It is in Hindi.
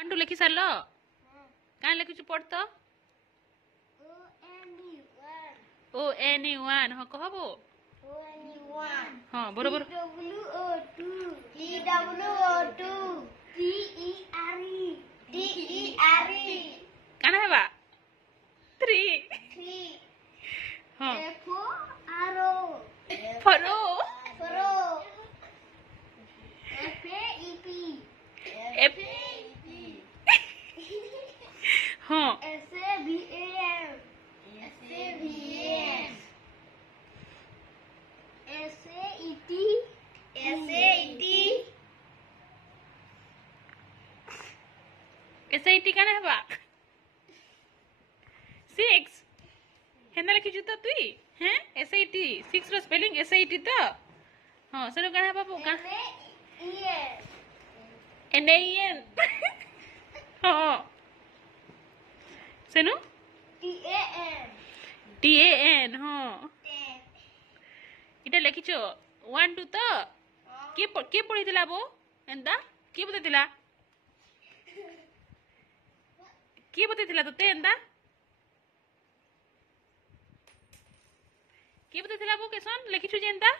1 2 लिखि सारलो कान लिखिछु पढ़ तो ONE1 हां कहबो ONE1 हां बरोबर TWO2 TERE कान हेबा 3 हां FORO फरो FAEP F हां SABAM SAT कान हेबा 6 हेना लिखिछु तो तुई हैं SAT 6 रो स्पेलिंग SAT तो हां सेनो कान हेबा का NAN हां सेनो TAN हां इटा लिखिछु 1 2 तो के पढ़िथिला बो एंदा के बतेथिला के बतेथिला तते एंदा के बतेथिला बो केसन लिखिछु जेंदा